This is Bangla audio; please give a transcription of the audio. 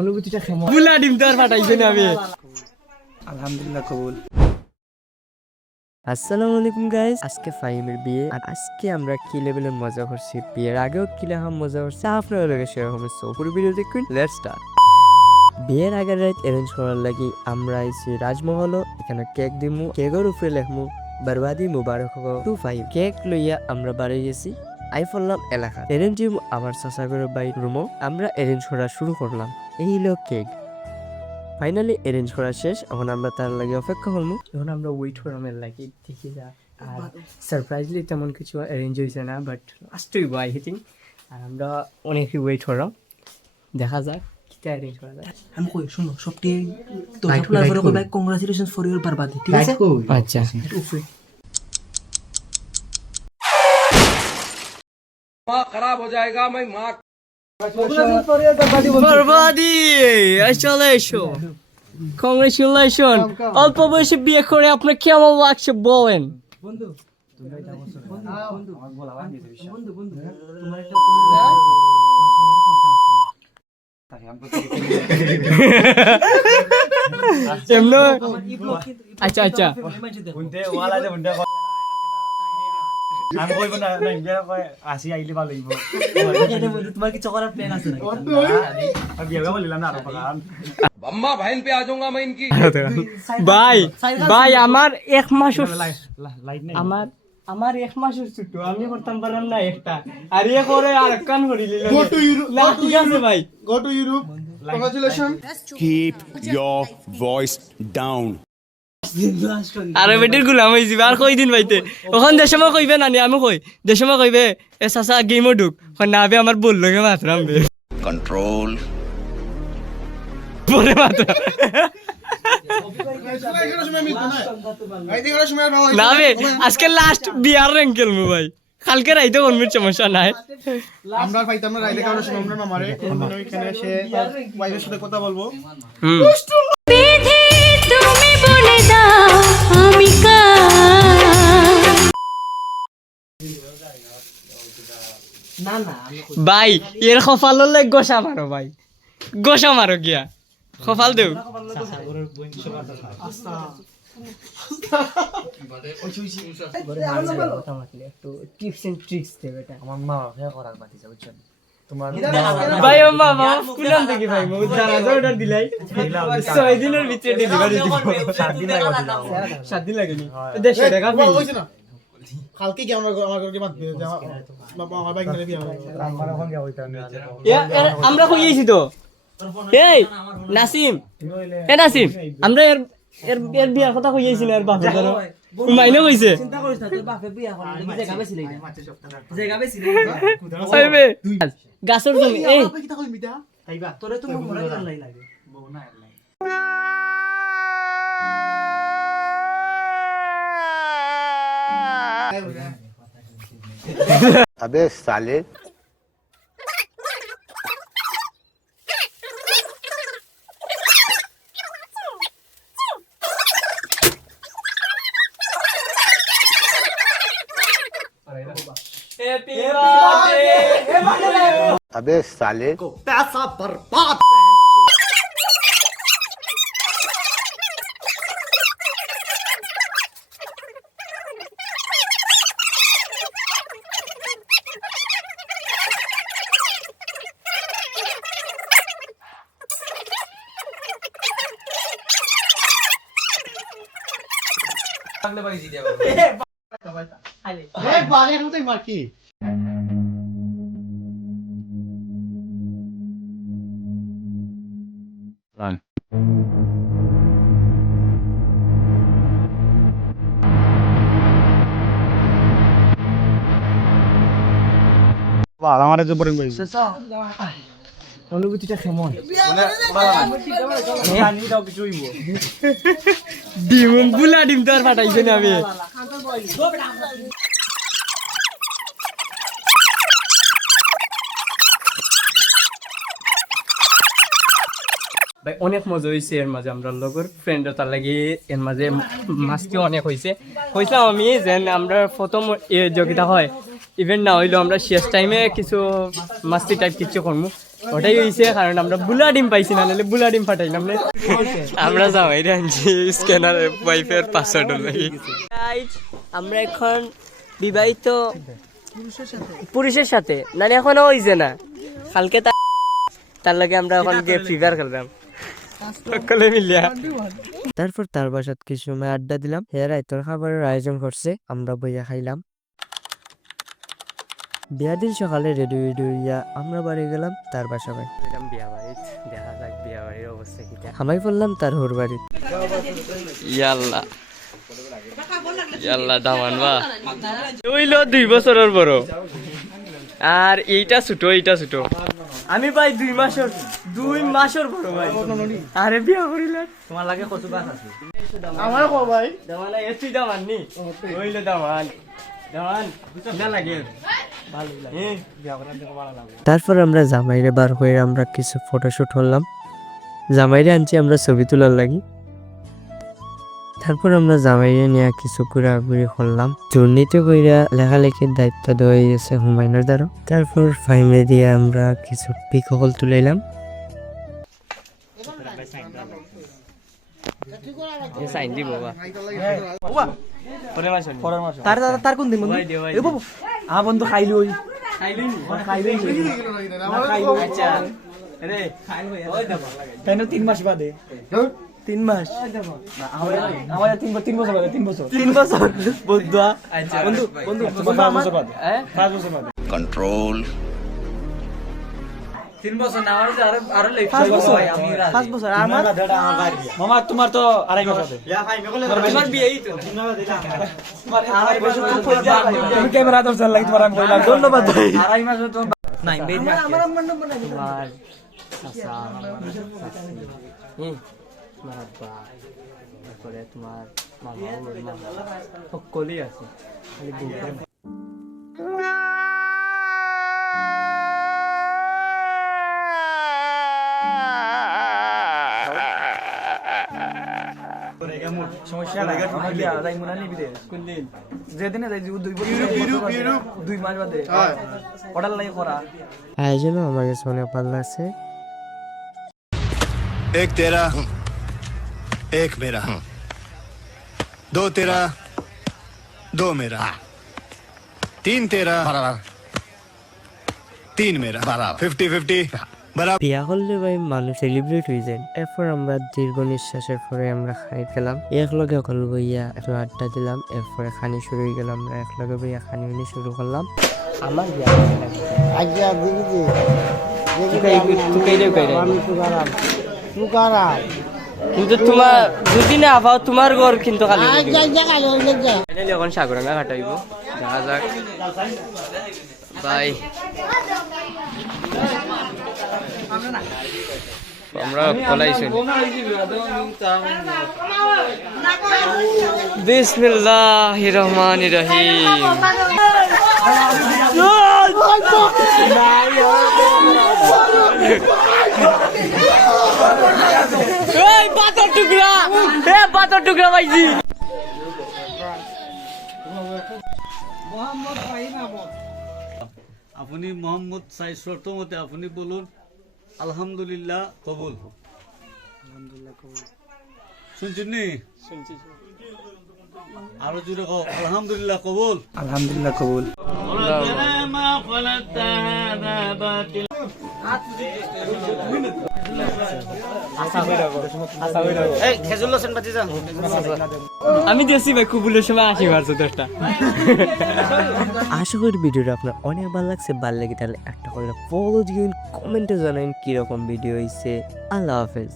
অনুভূতিটা কেমন? বুলা ডিম তো আর ফাটাইছে না আমি। আলহামদুলিল্লাহ কবুল। আসসালামু আলাইকুম গাইস, আজকে ফাহিমের বিয়ে আর আজকে আমরা কি লেভেলের মজা করছি, বিয়ের আগেও কি রকম মজা করছি আপনাদের লগে শেয়ার করব। সো পুরো ভিডিও দেখুন, লেটস স্টার্ট। বিয়ের আগের রাত অ্যারেঞ্জ করার লাগি আমরা আইছি রাজমহল। এখানে কেক দিমু, কেকের উপরে লেখমু বরবাদি মুবারক হোক টু ফাহিম। কেক লইয়া আমরা বাড়ি গেছি, আই ফেললাম এলাকা অ্যারেঞ্জ দিমু আমার চাচাগরের বাইর রুমও আমরা অ্যারেঞ্জ করা শুরু করলাম। এই হলো কেক। ফাইনালি অ্যারেঞ্জ করা শেষ, এখন আমরা তার লাগে অপেক্ষা করবো। এখন আমরা ওয়েট করামের লাগে দেখি যা। আর সারপ্রাইজলি তেমন কিছু অ্যারেঞ্জ হয়েছে না, বাট লাস্ট হইব আই থিঙ্ক। আর আমরা অনেকই ওয়েট করাম, দেখা যাক কিটা অ্যারেঞ্জ করা যায়। আমি কই শুনো সবটি তো সবলার পরে কই ভাই কংগ্রাচুলেশনস ফর ইওর বরবাদি, ঠিক আছে? আচ্ছা উপরে खराब हो जाएगा मैं माँ বরবাদি চলে এসো। কংগ্রেচুলেশন। অল্প বয়সে বিয়ে করে আপনার কেমন লাগছে বলেন? বন্ধু আচ্ছা আচ্ছা আমি কইব না ইন্ডিয়া কই আসি আইলে ভালো হইব। তোমার কি চকরার প্ল্যান আছে নাকি? আমি বিয়ে বলিলাম না আর কথা। अम्मा बहन पे आ जाऊंगा मैं इनकी। ভাই ভাই আমার এক মাস লাইট নাই। আমার এক মাসের ছুটি, আমি করতাম পারলাম না একটা, আর এ করে আর কান করি লিল না। ঠিক আছে ভাই, Go to Europe. Congratulations. Keep your voice down. আরে বেটির গুলাম হইছি আর কই দিন ভাইতে। ওখান দেশে মা কইবে না নি, আমি কই দেশে মা কইবে এ চাচা গেমও ঢুক না বে আমার বল লগে মাত্রাম বে Control. পরে মাত্র না বে। আজকে লাস্ট বিয়ার র্যাঙ্ক খেলবো ভাই, কালকে রাইতে কর্মীর সমস্যা নাই। আমরা পাইতাম না রাইতে কারণে সময় আমরা মামারে ওইখানে এসে ওয়াইফের সাথে কথা বলবো। বিধি তুমি বলে দাও আমি না না ভাই এর কপাল হলে গোসা মারো ভাই, গোসা মারো গিয়া কপাল দেও। একটু টিপস এন্ড ট্রিক্স দেবে এটা আমার মা হে করার বাতি যাও বুঝছেন তোমার ভাই। ও বাবা কুলাম থেকে ভাই মু জানা অর্ডার দিলাই 6 দিনের ভিতরে ডেলিভারি দিব। 7 দিন লাগে দিলাম। 7 দিন লাগেনি 150 টাকা বল কইছ না কালকে কি আমার ঘরে মাতবে যে আমার বাইক নিয়ে বিয়ে হবে। আমার এখন গিয়া হইতা না। আমরা কইছি তো। এই নাসিম, এ নাসিম, আমরা এর এর এর বিয়ার কথা কইছি না। এর বাপে ধরো মাইনে কইছে চিন্তা করিস না তোর বাপে বিয়া করে জায়গা বেছিলি না জায়গা বেছিলি হইবে গাছের জমি। এই কি তা কই মিটা আইবা তোরে তো মন মরা লাই লাগে বউ না লাই। अबे साले হ্যাপি বার্থডে। अबे साले पैसा बर्बाद। এই বাগে হতে মার কি run আমারে যে বরিং কইব। অনুভূতিটা কেমন? জানি দাও কিছু হইব। ডিম বুলা ডিম তো আর ফাটাইছে না আমি। ভাই অনেক মজা হয়েছে এর মাঝে, আমরা লগর ফ্রেন্ড তার লাগে এর মাঝে মাস্তি অনেক হয়েছে। কইছিলাম আমি যে আমরা প্রথম যোগিতা হয় ইভেন্ট না হইলেও আমরা শেষ টাইমে কিছু মাস্তি টাইপ কিছু করবো। ওটাই হইছে কারণ আমরা বুলা ডিম পাইছি না, নাহলে বুলা ডিম ফাটাইলাম না। আমরা জামাই আনছি স্ক্যানার ওয়াইফাই পাসওয়ার্ড লাগি। গাইস আমরা এখন বিবাহিত পুরুষের সাথে, মানে এখনো হইছে না, কালকে তার লাগে আমরা এখন গিয়ে ফিভার খেললাম সকলে মিলিয়া। তারপর তার বাসাত কিছু সময় আড্ডা দিলাম, হেয়ার রাইতর খাবারের আয়োজন করছে, আমরা বইয়া খাইলাম। বিয়ার দিন সকালে রেডি হইয়া আমরা বাড়ি গেলাম তার বাসা বাড়ি। বিয়া বাড়িত দেখা যাক বিয়া বাড়ির অবস্থা কি। হামাই বললাম তার হোর বাড়ি। ইয়াল্লা ইয়াল্লা দামান বা হইল 2 বছরের বড়, আর এইটা ছোট, এইটা ছোট। আমি ভাই 2 মাসের বড় ভাই। আরে বিয়া করিলাম। তোমার লাগে কত গাছ আছে? আমার কো ভাই দামান এতুই দামান নি হইল দামান দামান না লাগে ভালো লাগে বিয়া করার দেখো ভালো লাগে। তারপর আমরা জামাইরে বার হয়ে আমরা কিছু ফটোশুট করলাম, জামাইরে আনছি আমরা ছবি তোলার লাগি। তারপর আমরা জামাইরে নিয়ে কিছু ঘোরাঘুরি করলাম, জর্নিতে কইরা লেখালেখির দায়িত্ব দেওয়া হয়েছে হুমায়ুনের দ্বারা। তারপর ফাইমে দিয়ে আমরা কিছু পিক হল তুলাইলাম। সাইন দিব বাবা তার কোন দিন বন্ধু এ বাবু বন্ধু খাইলই আচ্ছা রে কেন 3 মাস বাদে 3 মাস আমার 3 বছর বাদে 3 বছর বন্ধু আচ্ছা বন্ধু 5 বছর বাদে হ্যাঁ 5 বছর বাদে कंट्रोल 3 বছর না আরো লেট 5 বছর 5 বছর আর আমার মামা তোমার তো 2.5 মাস বাদে তোমার বিয়েই তো তুমি ক্যামেরা ধরছ লাগি তোমার আমি কইলাম ধন্যবাদ ভাই 2.5 মাস তো নাই বেদ আমার নম্বর নাই তোমার আচ্ছা তোমার আব্বা তারপরে তোমার মামা সকলেই আছে খালি বলতে সমস্যা নাই আমার বিয়া যাই মনে নিবি দে কোন দিন যেদিনে যাই 2 মাস বাদে অর্ডার লাগি করা আয়োজন আমার কাছে অনেক ভালো লাগছে। एक तेरा एक मेरा 2 तेरा 2 मेरा 3 तेरा 3 मेरा 50-50 बराबर। বিয়া করলে ভাই মানুষ সেলিব্রেট হয়ে যায়। এরপর আমরা দীর্ঘ নিঃশ্বাসের পরে আমরা খাই খেলাম, একলগে অকল বইয়া একটু আড্ডা দিলাম। এরপরে খানি শুরু হয়ে গেল, আমরা একলগে বইয়া খানি উনি শুরু করলাম। আমার বিয়া কিন্তু তোমার যদি না আবার তোমার ঘর কিন্তু খালি এখন সাগরাঙ্গা কাটাইব, দেখা যাক ভাই। আমরা পলাইছি বিসমিল্লাহির রহমানির রহিম। এই পাথর টুকরা ভাইজি। আপনি মোহাম্মদ সাইদ শর্ত মতে আপনি বলুন আলহামদুলিল্লাহ কবুল। শুনছেন নি? আরো জোরে কও আলহামদুলিল্লাহ কবুল। আলহামদুলিল্লাহ কবুল। আমি দিয়েছি ভাই কুবুলের সময় 80 মারছে 10টা। আশা করি ভিডিওটা আপনার অনেক ভালো লাগছে। ভালো লাগে তাহলে একটা করে ফলো দিন, কমেন্টে জানান কিরকম ভিডিও হয়েছে। আল্লাহ হাফেজ।